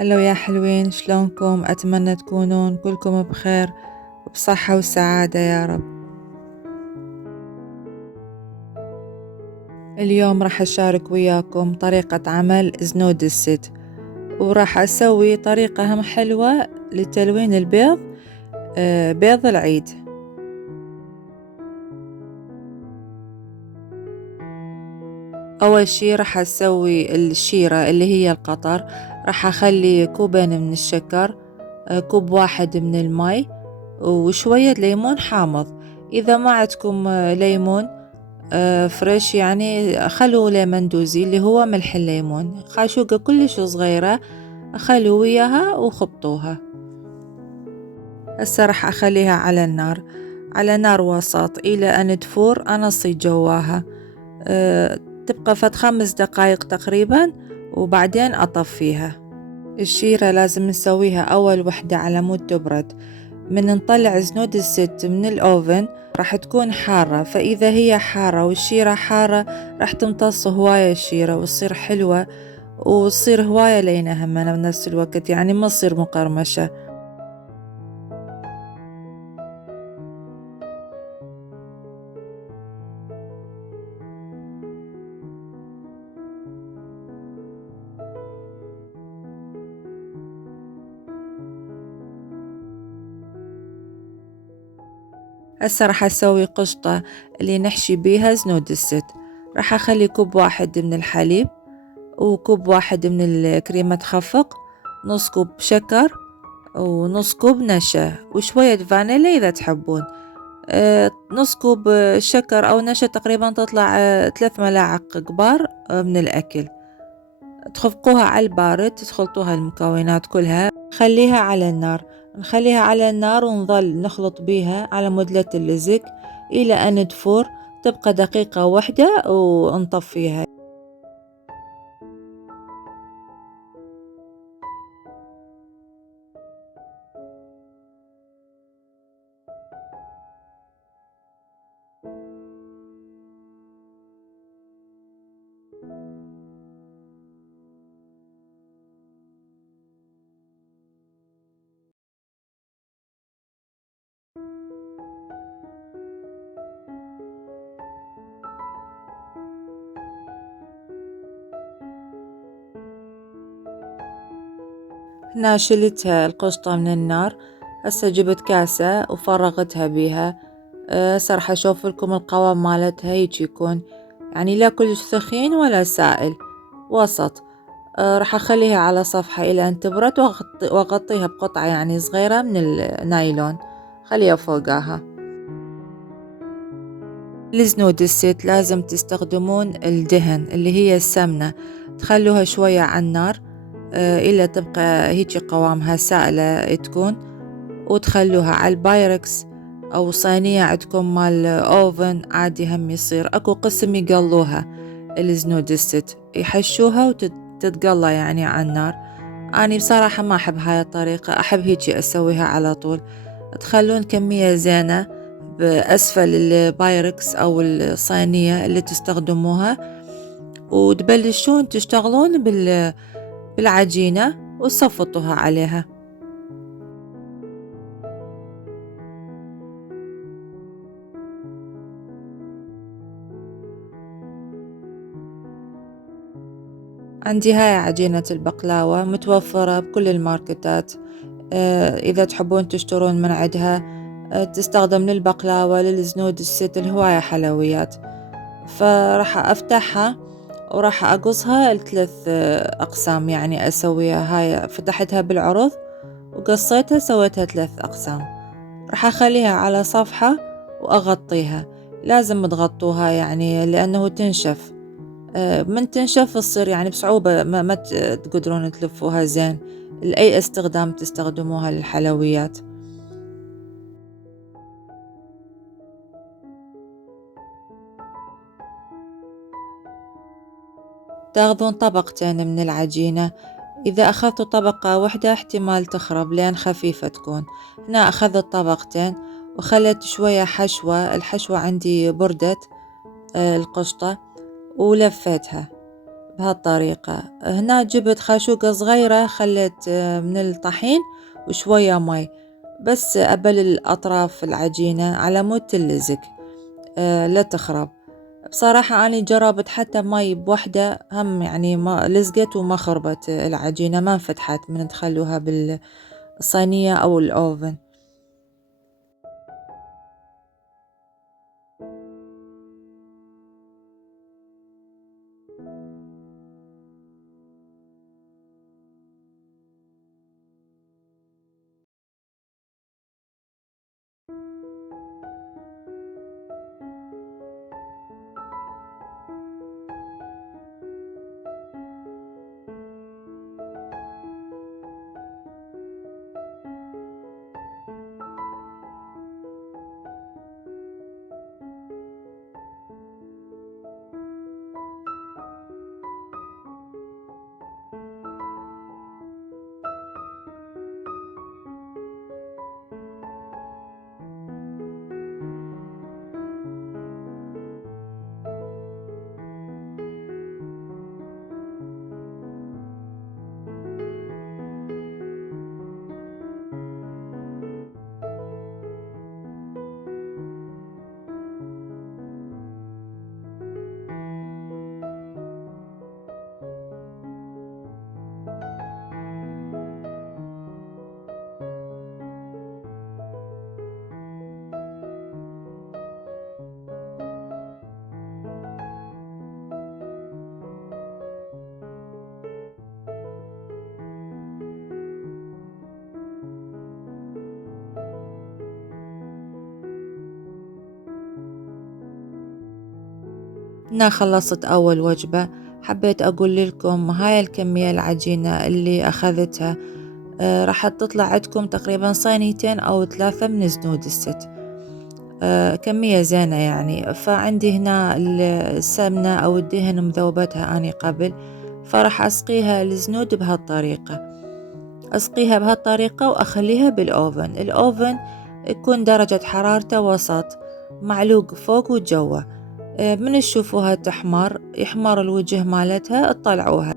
هلو يا حلوين، شلونكم؟ أتمنى تكونون كلكم بخير وبصحة وسعادة يا رب. اليوم راح أشارك وياكم طريقة عمل زنود الست، وراح أسوي طريقة هم حلوة لتلوين البيض، بيض العيد. أول شي راح أسوي الشيرة اللي هي القطر. راح أخلي كوبين من الشكر، كوب واحد من الماء، وشوية ليمون حامض. إذا ما عندكم ليمون فريش يعني خلوا ليمون دوزي اللي هو ملح الليمون، خاشوقة كلش صغيرة، خلوا وياها وخبطوها. هسه راح أخليها على النار، على نار وسط إلى أن تفور أنصي جواها. أه تبقى فد 5 دقايق تقريبا، وبعدين أطفيها. الشيرة لازم نسويها أول وحدة على مود تبرد. من نطلع زنود الست من الأوفن راح تكون حارة، فإذا هي حارة والشيرة حارة راح تمتص هواية الشيرة وتصير حلوة، وتصير هواية لينة همنا بنفس الوقت، يعني ما تصير مقرمشة. هسه راح أسوي قشطة اللي نحشي بيها زنود الست. راح أخلي كوب واحد من الحليب، وكوب واحد من الكريمة تخفق، نص كوب شكر، ونص كوب نشا، وشوية فانيليا إذا تحبون. نص كوب شكر أو نشا تقريبا تطلع 3 ملاعق كبار من الأكل. تخفقوها على البارد، تخلطوها المكونات كلها، نخليها على النار ونظل نخلط بيها على مدلة اللزق إلى أن تفور. تبقى دقيقة واحدة ونطفيها. هنا شلتها القشطة من النار. هسه جبت كاسة وفرغتها بيها. هسه راح أشوف لكم القوام مالتها، هيك يكون يعني لا كلش ثخين ولا سائل، وسط. راح أخليها على صفحة إلى أن تبرد، وأغطيها بقطعة يعني صغيرة من النايلون، خليها فوقاها. لزنود الست لازم تستخدمون الدهن اللي هي السمنة، تخلوها شوية على النار إلى تبقى هيك قوامها سائلة تكون، وتخلوها على البايركس أو صينية عندكم مال أوفن عادي هم يصير. أكو قسم يقلوها الزنود الست، يحشوها وتتقلى يعني على النار. أنا بصراحة ما أحب هاي الطريقة، أحب هيجي أسويها على طول. تخلون كمية زينة بأسفل البايركس أو الصينية اللي تستخدموها، وتبلشون تشتغلون بالعجينة وتصفطوها عليها. عندي هاي عجينة البقلاوة متوفرة بكل الماركتات. إذا تحبون تشترون من عندها. تستخدم للبقلاوة، للزنود الست، الهواية حلويات. فراح أفتحها وراح أقصها ل3 أقسام، يعني أسويها. هاي فتحتها بالعرض وقصيتها سويتها 3 أقسام. راح أخليها على صفحة وأغطيها. لازم تغطوها يعني لأنه تنشف. من تنشف تصير يعني بصعوبة ما تقدرون تلفوها زين لأي استخدام تستخدموها للحلويات. تاخذون طبقتين من العجينة. إذا أخذتوا طبقة واحدة احتمال تخرب لأن خفيفة تكون. هنا أخذت طبقتين وخلت شوية حشوة. الحشوة عندي بردت القشطة، ولفيتها بهالطريقة. هنا جبت خاشوقة صغيرة خليت من الطحين وشوية ماي، بس أبل الأطراف العجينة على مود تلزق لا تخرب. بصراحة أنا جربت حتى ماي بوحدة هم يعني ما لزقت وما خربت العجينة، ما انفتحت من تخلوها بالصينية أو الأوفن. هنا خلصت أول وجبة. حبيت أقول لكم هاي الكمية العجينة اللي أخذتها راح تطلع عندكم تقريبا صينيتين أو 3 من زنود الست. كمية زينة يعني. فعندي هنا السمنة أو الدهن مذوبتها أني قبل، فراح أسقيها الزنود بهالطريقة. أسقيها بهالطريقة وأخليها بالأوفن. الأوفن يكون درجة حرارته وسط، معلوق فوق وجوا. من تشوفوها تحمر يحمر الوجه مالتها تطلعوها.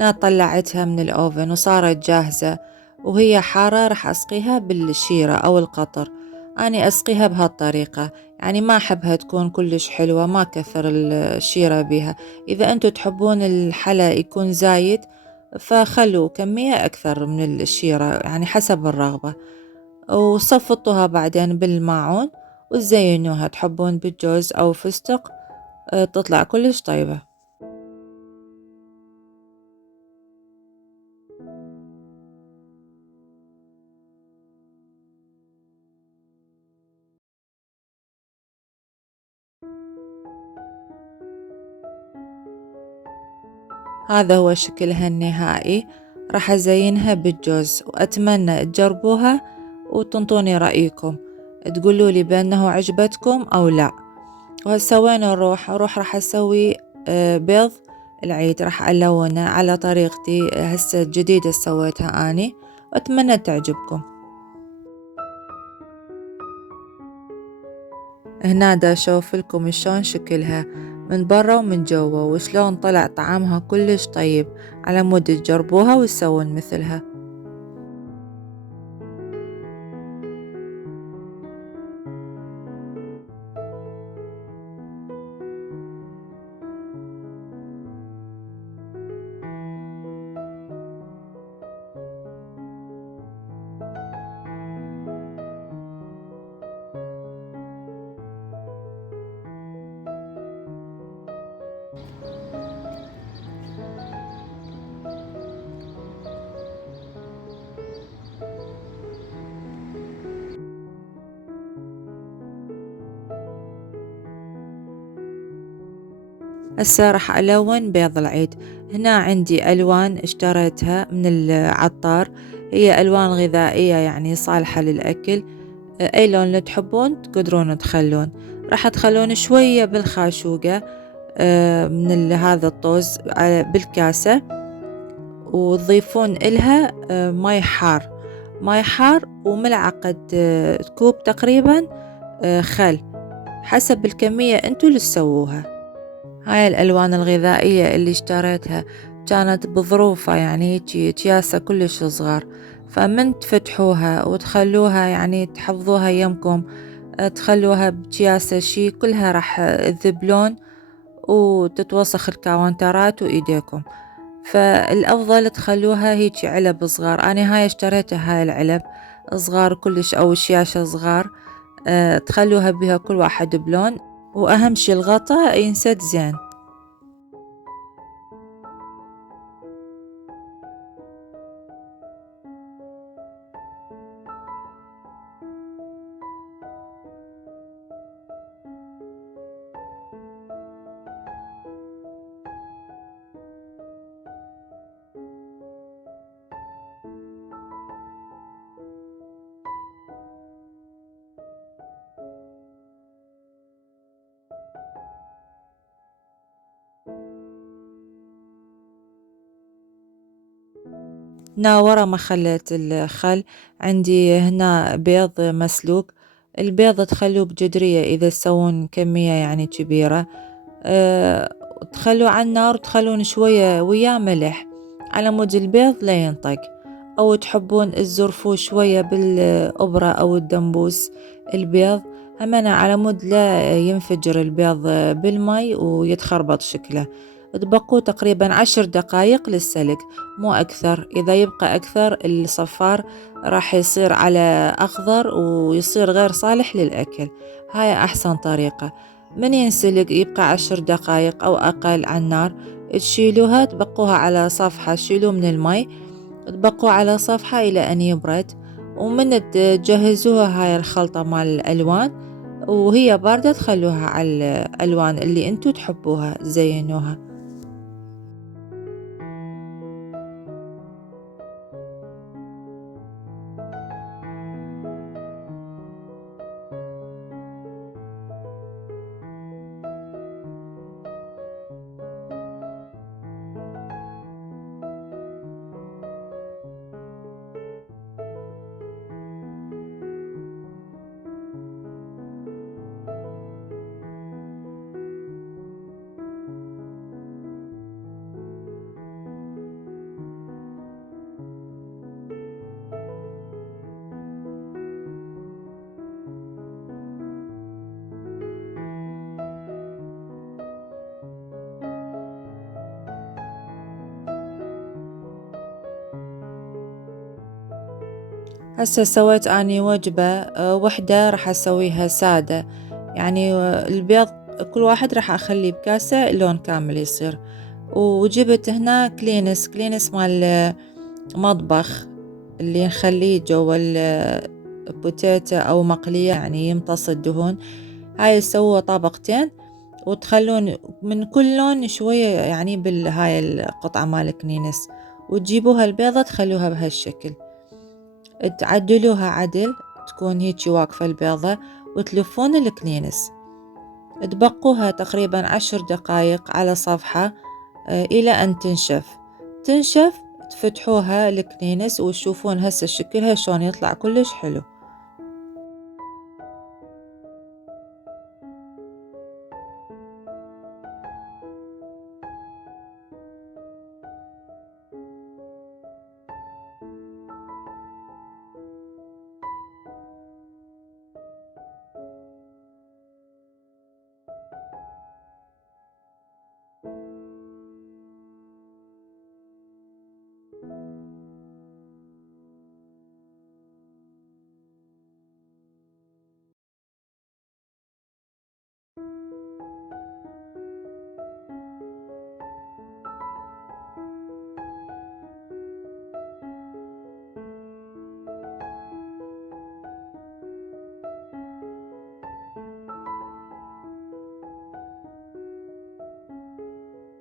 أنا طلعتها من الأوفن وصارت جاهزة، وهي حارة راح أسقيها بالشيرة أو القطر. أنا أسقيها بهالطريقة، يعني ما أحبها تكون كلش حلوة، ما كثر الشيرة بها. إذا أنتوا تحبون الحلا يكون زايد فخلوا كمية أكثر من الشيرة، يعني حسب الرغبة. وصفطوها بعدين بالماعون وتزينوها، تحبون بالجوز أو فستق تطلع كلش طيبة. هذا هو شكلها النهائي. راح أزينها بالجوز، وأتمنى تجربوها وتنطوني رأيكم، تقولوا لي بأنه عجبتكم أو لا. وسوينا أروح راح أسوي بيض العيد، راح ألونه على طريقتي هسه جديدة سويتها أني، وأتمنى تعجبكم. هنا دا أشوف لكم شلون شكلها من برا ومن جوا، وشلون طلع طعمها كلش طيب. على مود تجربوها وتسوون مثلها. هسه راح ألون بيض العيد. هنا عندي ألوان اشتريتها من العطار، هي ألوان غذائية يعني صالحة للأكل. أي لون اللي تحبون تقدرون تخلون. راح تخلون شوية بالخاشوقة من هذا الطوز بالكاسة، وتضيفون إلها ماي حار، ماي حار وملعقة كوب تقريبا خل، حسب الكمية انتو اللي تسووها. هاي الألوان الغذائية اللي اشتريتها كانت بظروفها يعني هيجي أكياسة كلش صغار، فمن تفتحوها وتخلوها يعني تحفظوها يمكم، تخلوها بأكياسة شي كلها راح تذبلون وتتوسخ الكاونترات وإيديكم. فالأفضل تخلوها هيجي علب صغار. أنا هاي اشتريتها هاي العلب صغار كلش أو شياشة صغار، تخلوها بها كل واحد بلون، وأهم شي الغطا ينسد زين. هنا ورا ما خليت الخل عندي هنا بيض مسلوق. البيض تخلوه بجدرية إذا تسوون كمية يعني كبيرة، أه تخلوه على النار وتخلون شوية وياه ملح على مود البيض لا ينطق. أو تحبون تزرفوه شوية بالإبرة أو الدنبوس البيض همنا على مود لا ينفجر البيض بالماء ويتخربط شكله. تبقوه تقريبا 10 دقايق للسلق، مو أكثر. إذا يبقى أكثر الصفار راح يصير على أخضر ويصير غير صالح للأكل. هاي أحسن طريقة. من ينسلق يبقى 10 دقايق أو أقل على النار، تشيلوها تبقوها على صفحة، شيلوه من الماء تبقوه على صفحة إلى أن يبرد. ومن تجهزوها هاي الخلطة مال الألوان وهي باردة تخلوها على الألوان اللي انتو تحبوها زينوها. هسه سويت أني وجبة وحدة راح أسويها سادة، يعني البيض كل واحد راح أخليه بكاسة لون كامل يصير. وجبت هنا كلينس مال مطبخ اللي نخليه جوا البوتيتا أو مقلية يعني يمتص الدهون. هاي تسووا طبقتين وتخلون من كل لون شوية يعني بالهاي القطعة مال كنينس، وتجيبوها البيضة تخلوها بهالشكل، تعدلوها عدل تكون هيجي واقفة البيضة، وتلفون الكنينس تبقوها تقريبا 10 دقايق على صفحة إلى أن تنشف تفتحوها الكنينس وتشوفون هسه شكلها شلون يطلع كلش حلو.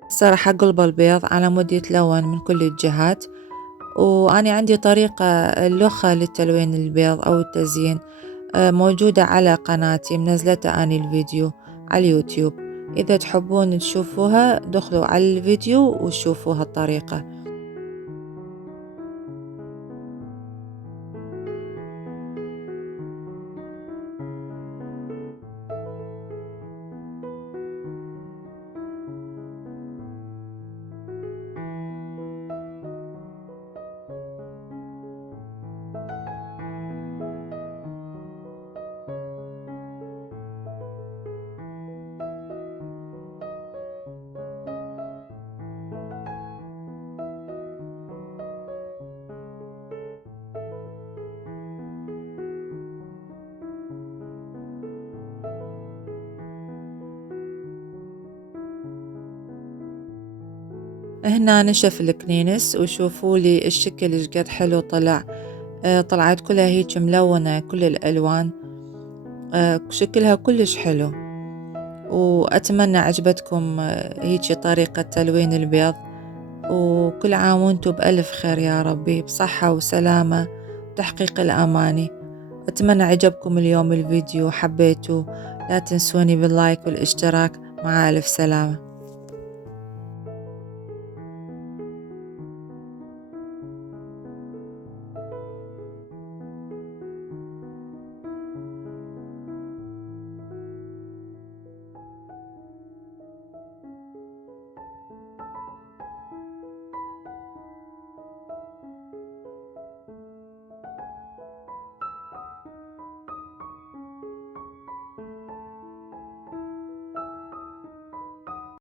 صراحة قلب البيض على مود يتلون من كل الجهات. وأنا عندي طريقة اللخة لتلوين البيض أو التزيين، موجودة على قناتي، منزلتها أني الفيديو على اليوتيوب. إذا تحبون تشوفوها دخلوا على الفيديو وشوفوا هالطريقة. هنا نشف الكنينس وشوفوا لي الشكل ايش قد حلو طلع. طلعت كلها هيك ملونة كل الألوان. شكلها كلش حلو. وأتمنى عجبتكم هيك طريقة تلوين البيض. وكل عام وانتم بألف خير يا ربي، بصحة وسلامة وتحقيق الأماني. أتمنى عجبكم اليوم الفيديو، حبيتوا لا تنسوني باللايك والاشتراك. مع ألف سلامة.